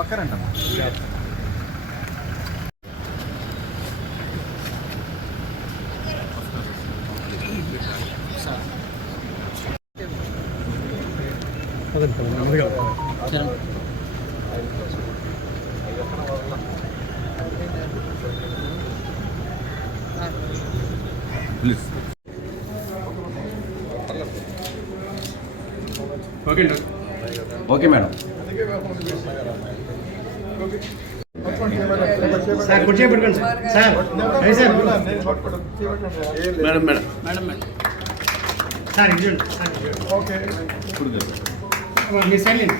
పక్కనంటమ్మా. Please okay okay madam. Sir కుర్చీ పెట్టుకోండి sir. Sir sir. Madam madam. Sir ఇది చూడండి. సార్ ఇది. ఇప్పుడు లేదు. మీ సైడ్ లేండి.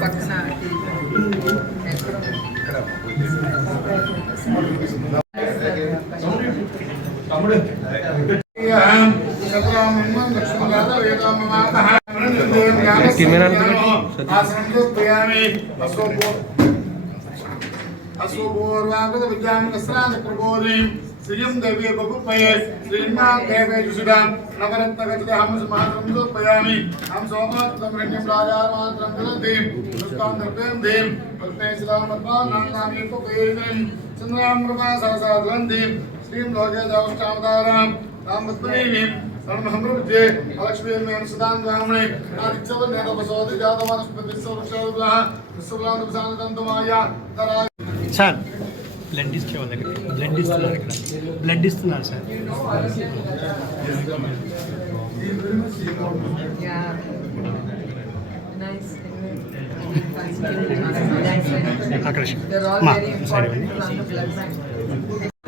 పక్కన. சத்தியமேனான் ஸ்ரீயம் தேவிய பகுப்பயே ஸ்ரீமா தேவே சுசிதாம் நவரத்ன கதிதே ஹம் சுமாரம் தோப்பயாமி ஹம் சோமாத்ரம் ரண்யம் ராஜாமாத்ரம் திலதேம் சுஸ்தாம் தர்பேம் தேம் பல்பே சிலாமத்வா நன்னாமி புகேதேம் சந்திராமிருபா சரசாதுரம் தேம் ஸ்ரீம் லோகே ஜாவஷ்டாமதாராம் ராமத்மனேமேம் దేవష్టామదారాం రామత్మనీం సర్వహమృత్యే అలక్ష్మీర్మేణ సుదాన్ బ్రాహ్మణే ఆదిత్యవ నేతపసోది జాతవనస్పతి సౌక్షోగ్రహ విశ్వలాంతమాయ తరా సార్ బ్లడ్ ఇచ్చే వాళ్ళ దగ్గర బ్లడ్ ఇస్తున్నారు ఇక్కడ బ్లడ్ ఇస్తున్నారు సార్ Yeah. Nice. అక్కడ They're all మా very సరే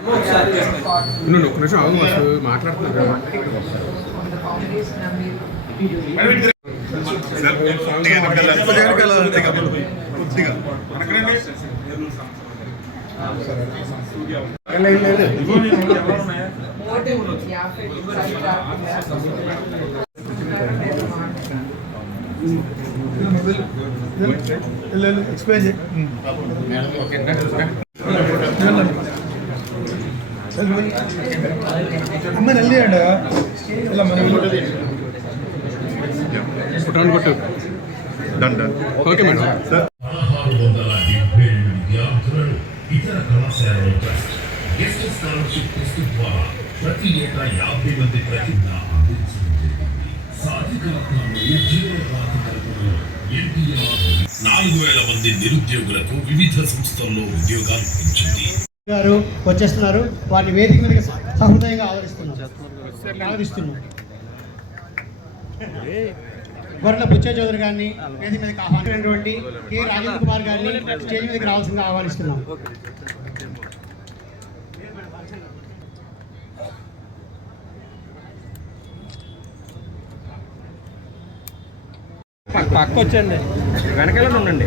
నువ్వు ఒక్క నిమిషం ఆగు మాకు మాట్లాడుతున్నారు కదా. From the వందల విద్యార్థులను ఇతర కళాశాలలో ట్రస్ట్ గెస్ట్ స్కాలర్షిప్ టెస్ట్ ద్వారా ప్రతి ఏటా యాభై మంది ప్రతిజ్ఞ అందించడం జరిగింది సాధికారతను జీవనోపాధి కల్పనలో ఎన్టీఆర్ నాలుగు వేల మంది నిరుద్యోగులకు వివిధ సంస్థల్లో ఉద్యోగాలు పెంచింది గారు వచ్చేస్తున్నారు. వారిని వేదిక మీద సహృదయంగా ఆదరిస్తున్నాం. ఆదరిస్తున్నాం. గొర్రెల బుచ్చ చౌదరి గారిని వేదిక మీదకి ఆహ్వానించినటువంటి కె రాజేంద్ర కుమార్ గారిని స్టేజ్ మీదకి రావాల్సిందిగా ఆహ్వానిస్తున్నాం. పక్క వచ్చండి వెనకాల ఉండండి.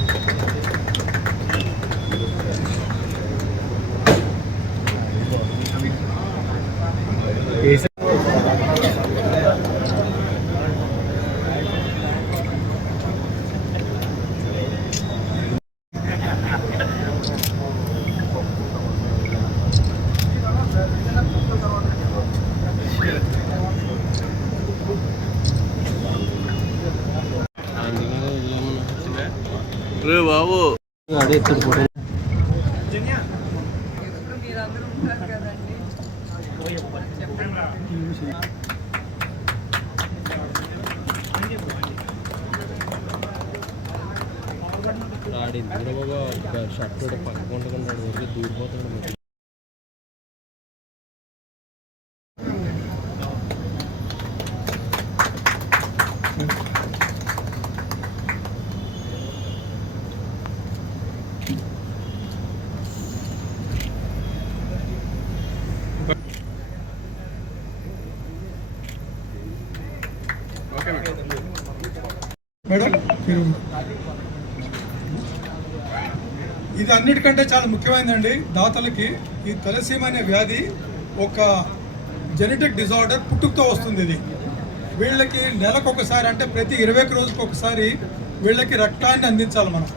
అదే ఎత్తుడు నుంచి ఆడి మీరందరూ షర్ట్ పక్క దూరిపోతాడు ఇది అన్నిటికంటే చాలా ముఖ్యమైనదండి దాతలకి ఈ తలసీమ అనే వ్యాధి ఒక జెనెటిక్ డిజార్డర్ పుట్టుకతో వస్తుంది ఇది. వీళ్ళకి నెలకు ఒకసారి అంటే ప్రతి ఇరవై ఒక రోజుకి ఒకసారి వీళ్ళకి రక్తాన్ని అందించాలి మనం.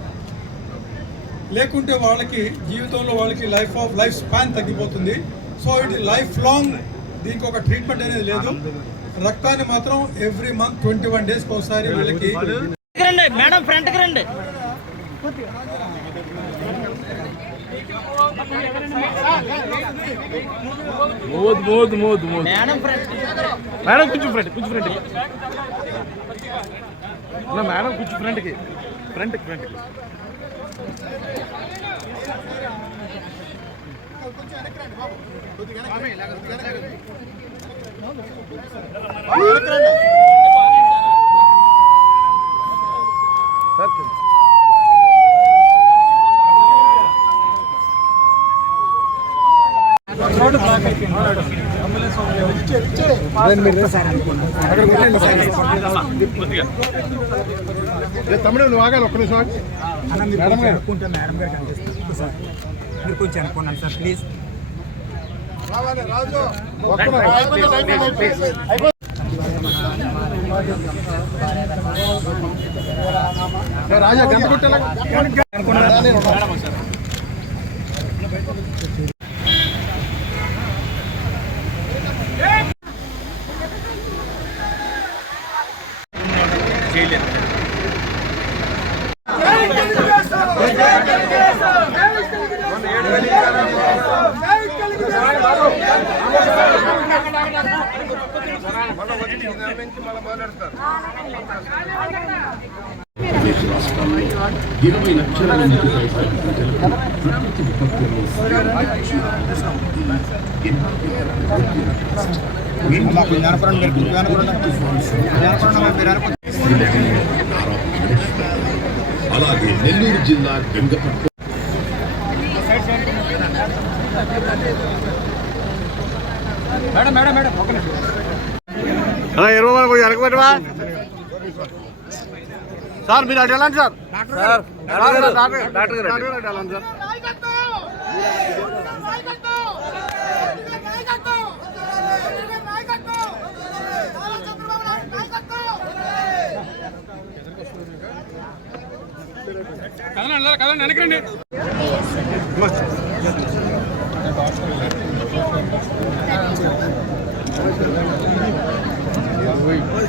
లేకుంటే వాళ్ళకి జీవితంలో వాళ్ళకి లైఫ్ ఆఫ్ లైఫ్ స్పాన్ తగ్గిపోతుంది. సో ఇది లైఫ్ లాంగ్ దీనికి ఒక ట్రీట్మెంట్ అనేది లేదు. రక్తాన్ని మాత్రం ఎవ్రీ మంత్ ట్వంటీ వన్ డేస్కి ఒకసారి వీళ్ళకి రండి మేడం ఫ్రంట్కి రండి. మోద్ మోద్ మోద్ మోద్. మేడం మేడం కొంచెం ఫ్రంట్ కొంచెం ఫ్రంట్ మేడం కొంచెం ఫ్రంట్కి ఫ్రంట్ ఫ్రంట్ తమ్ముడు నువ్వు ఆగాలి ఒక్క నిమిషం మేడం గారు. మేడం గారు కనిపిస్తుంది సార్. మీరు కొంచెం అనుకున్నాను సార్ ప్లీజ్. రాజా గంట కొట్టేలా? చేయలేదు ఇరవై లక్షల మంది పైగా ప్రజలకు ప్రకృతి విపత్తుల్లో అలాగే నెల్లూరు జిల్లా గంగపట్టు ఇరవై మంది కొంచెం వెనకబెట్టవా సార్ మీరు అటు వెళ్ళండి సార్. సార్ డాక్టర్ గారు వెళ్ళండి సార్.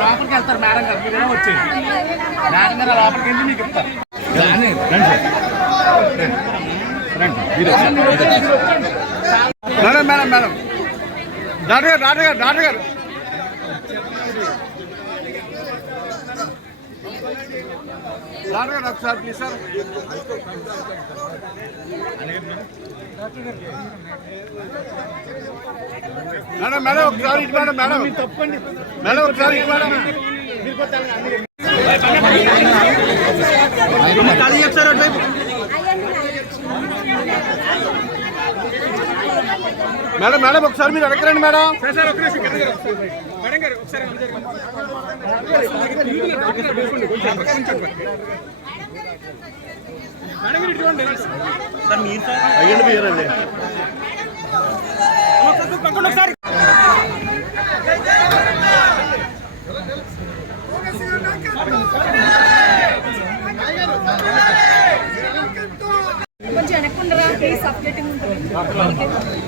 లోపలికి వెళ్తారు మేడం గారు. మీరు మేడం గారు లోపలికి వెళ్ళి మీకు ఇస్తారు. Madam madam madam. డాక్టర్ గారు డాక్టర్ గారు డాక్టర్ గారు. డాక్టర్ గారు ఒకసారి ప్లీజ్ సార్ మేడం మేడం ఒకసారి ఇటు మేడం మేడం. తప్పండి మేడం ఒకసారి ఇటు మేడం. మేడం మేడం ఒకసారి మీరు అడగరండి మేడం. అయ్యండి బియ్యండి ఒకసారి కొంచెం వెనక్కుండరా ప్లీజ్ సబ్జెక్టింగ్ ఉంటుంది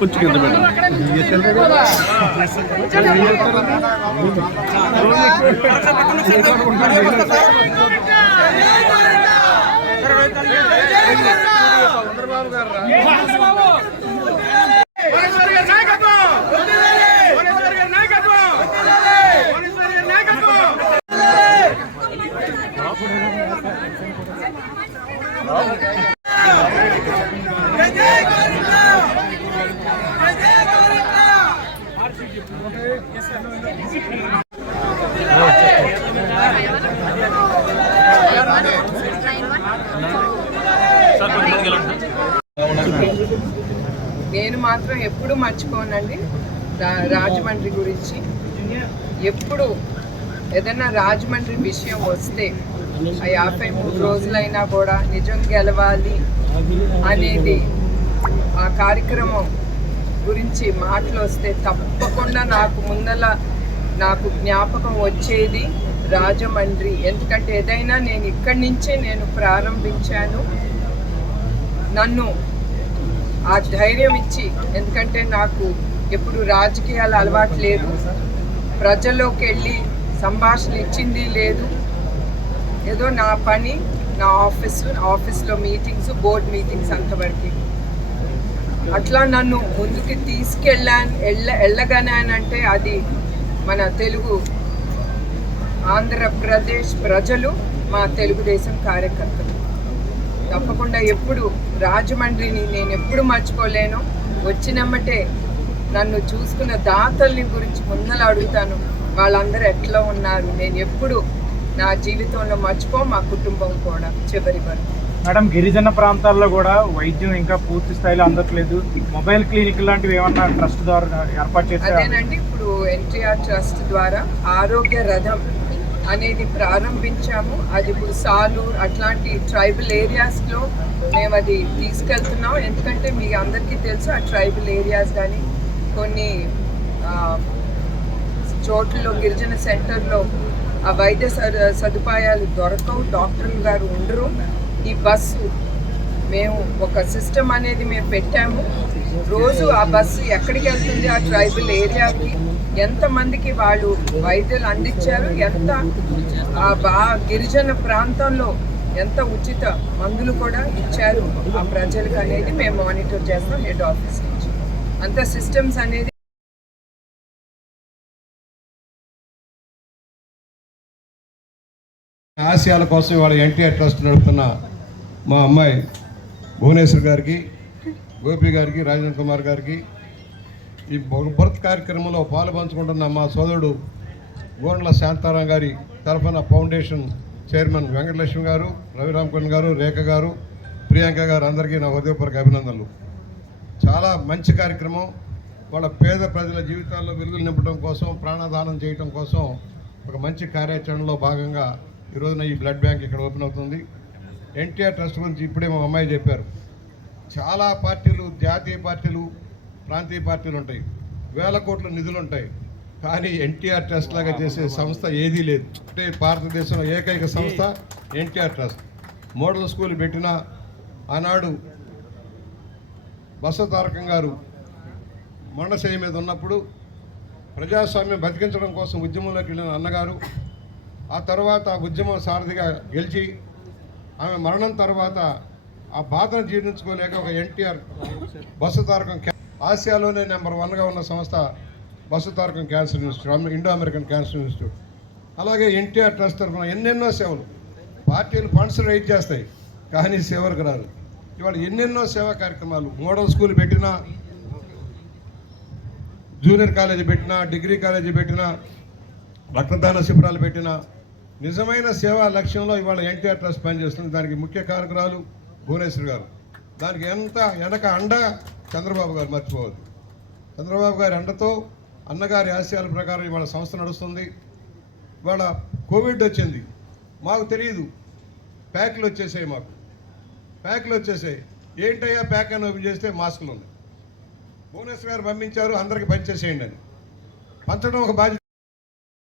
కొంచెం కింద పెట్టండి చంద్రబాబు గారు నేను మాత్రం ఎప్పుడు మర్చిపోనండి రా- రాజమండ్రి గురించి. ఎప్పుడు ఏదైనా రాజమండ్రి విషయం వస్తే ఆ యాభై మూడు రోజులైనా కూడా నిజం గెలవాలి అనేది ఆ కార్యక్రమం గురించి మాటలు వస్తే తప్పకుండా నాకు ముందల నాకు జ్ఞాపకం వచ్చేది రాజమండ్రి. ఎందుకంటే ఏదైనా నేను ఇక్కడి నుంచే నేను ప్రారంభించాను. నన్ను ఆ ధైర్యం ఇచ్చి ఎందుకంటే నాకు ఎప్పుడు రాజకీయాలు అలవాటు లేదు. ప్రజల్లోకి వెళ్ళి సంభాషణ ఇచ్చింది లేదు. ఏదో నా పని నా ఆఫీసు ఆఫీస్లో మీటింగ్స్ బోర్డ్ మీటింగ్స్ అంతవరకు. అట్లా నన్ను ముందుకి తీసుకెళ్ళాను వెళ్ళ వెళ్ళగానంటే అది మన తెలుగు ఆంధ్రప్రదేశ్ ప్రజలు మా తెలుగుదేశం కార్యకర్తలు. తప్పకుండా ఎప్పుడు రాజమండ్రిని నేను ఎప్పుడు మర్చిపోలేను. వచ్చినమ్మటే నన్ను చూసుకున్న దాతల్ని గురించి ముందలు అడుగుతాను. వాళ్ళందరూ ఎట్లా ఉన్నారు? నేను ఎప్పుడు నా జీవితంలో మర్చిపో మా కుటుంబం కూడా చివరి వరకు. మేడం గిరిజన ప్రాంతాల్లో కూడా వైద్యం ఇంకా పూర్తి స్థాయిలో అందట్లేదు. మొబైల్ క్లినిక్ లాంటివి ఏమన్నా ట్రస్ట్ ద్వారా ఏర్పాటు చేశారు? అదేనండి ఇప్పుడు ఎన్టీఆర్ ట్రస్ట్ ద్వారా ఆరోగ్య రథం అనేది ప్రారంభించాము. అది ఇప్పుడు సాలూర్ అట్లాంటి ట్రైబల్ ఏరియాస్లో మేము అది తీసుకెళ్తున్నాం. ఎందుకంటే మీ అందరికీ తెలుసు ఆ ట్రైబల్ ఏరియాస్ కానీ కొన్ని చోట్లలో గిరిజన సెంటర్లో ఆ వైద్య సదుపాయాలు దొరకవు. డాక్టర్లు గారు ఉండరు. ఈ బస్సు మేము ఒక సిస్టమ్ అనేది మేము పెట్టాము. రోజు ఆ బస్సు ఎక్కడికి వెళ్తుంది? ఆ ట్రైబల్ ఏరియాకి ఎంతమందికి వాళ్ళు వైద్యులు అందించారు? ఎంత ఆ బా గిరిజన ప్రాంతంలో ఎంత ఉచిత మందులు కూడా ఇచ్చారు? ఆ ప్రజలకు అనేది మేము మానిటర్ చేస్తాం హెడ్ ఆఫీస్ నుంచి. అంత సిస్టమ్స్ అనేది ఆశయాల కోసం ఇవాళ ఎన్టీఆర్ ట్రస్ట్ నడుపుతున్న మా అమ్మాయి భువనేశ్వర్ గారికి గోపి గారికి రాజేంద్ర కుమార్ గారికి ఈ భరత్ కార్యక్రమంలో పాలుపంచుకుంటున్న మా సోదరుడు గోండ్ల శాంతారాం గారి తరఫున ఫౌండేషన్ చైర్మన్ వెంకటలక్ష్మి గారు రవిరామకరణ్ గారు రేఖ గారు ప్రియాంక గారు అందరికీ నా హృదయపూర్వక అభినందనలు. చాలా మంచి కార్యక్రమం. వాళ్ళ పేద ప్రజల జీవితాల్లో వెలుగులు నింపడం కోసం ప్రాణదానం చేయడం కోసం ఒక మంచి కార్యాచరణలో భాగంగా ఈ రోజున ఈ బ్లడ్ బ్యాంక్ ఇక్కడ ఓపెన్ అవుతుంది. ఎన్టీఆర్ ట్రస్ట్ గురించి ఇప్పుడే మా అమ్మాయి చెప్పారు. చాలా పార్టీలు జాతీయ పార్టీలు ప్రాంతీయ పార్టీలు ఉంటాయి. వేల కోట్ల నిధులు ఉంటాయి. కానీ ఎన్టీఆర్ ట్రస్ట్ లాగా చేసే సంస్థ ఏదీ లేదు. అంటే భారతదేశంలో ఏకైక సంస్థ ఎన్టీఆర్ ట్రస్ట్. మోడల్ స్కూల్ పెట్టిన ఆనాడు బసతారకం గారు మొండశయ్య మీద ఉన్నప్పుడు ప్రజాస్వామ్యం బతికించడం కోసం ఉద్యమంలోకి వెళ్ళిన అన్నగారు ఆ తర్వాత ఉద్యమం సారథిగా గెలిచి ఆమె మరణం తర్వాత ఆ బాధను జీర్ణించుకోలేక ఒక ఎన్టీఆర్ బస్సు తారకం ఆసియాలోనే నెంబర్ వన్గా ఉన్న సంస్థ Basavatarakam Cancer Institute Indo American Cancer Institute. అలాగే ఎన్టీఆర్ ట్రస్ట్ తరఫున ఎన్నెన్నో సేవలు. పార్టీలు ఫండ్స్ రైజ్ చేస్తాయి కానీ సేవలకు రాదు. ఇవాళ ఎన్నెన్నో సేవా కార్యక్రమాలు మోడల్ స్కూల్ పెట్టినా జూనియర్ కాలేజీ పెట్టినా డిగ్రీ కాలేజీ పెట్టినా రక్తదాన శిబిరాలు పెట్టినా నిజమైన సేవా లక్ష్యంలో ఇవాళ ఎన్టీఆర్ ట్రస్ట్ పనిచేస్తుంది. దానికి ముఖ్య కారకురాలు భువనేశ్వర్ గారు. దానికి ఎంత వెనక అండ చంద్రబాబు గారు మర్చిపోవద్దు. చంద్రబాబు గారి అండతో అన్నగారి ఆశయాల ప్రకారం ఇవాళ సంస్థ నడుస్తుంది. ఇవాళ కోవిడ్ వచ్చింది. మాకు తెలియదు ప్యాక్లు వచ్చేసాయి మాకు. ప్యాక్లు వచ్చేసాయి. ఏంటయ్యా ప్యాక్ అని ఓపెన్ చేస్తే మాస్కులు ఉన్నాయి. భువనేశ్వర్ గారు పంపించారు అందరికి పనిచేసేయండి అని. పంచడం ఒక బాధ్యత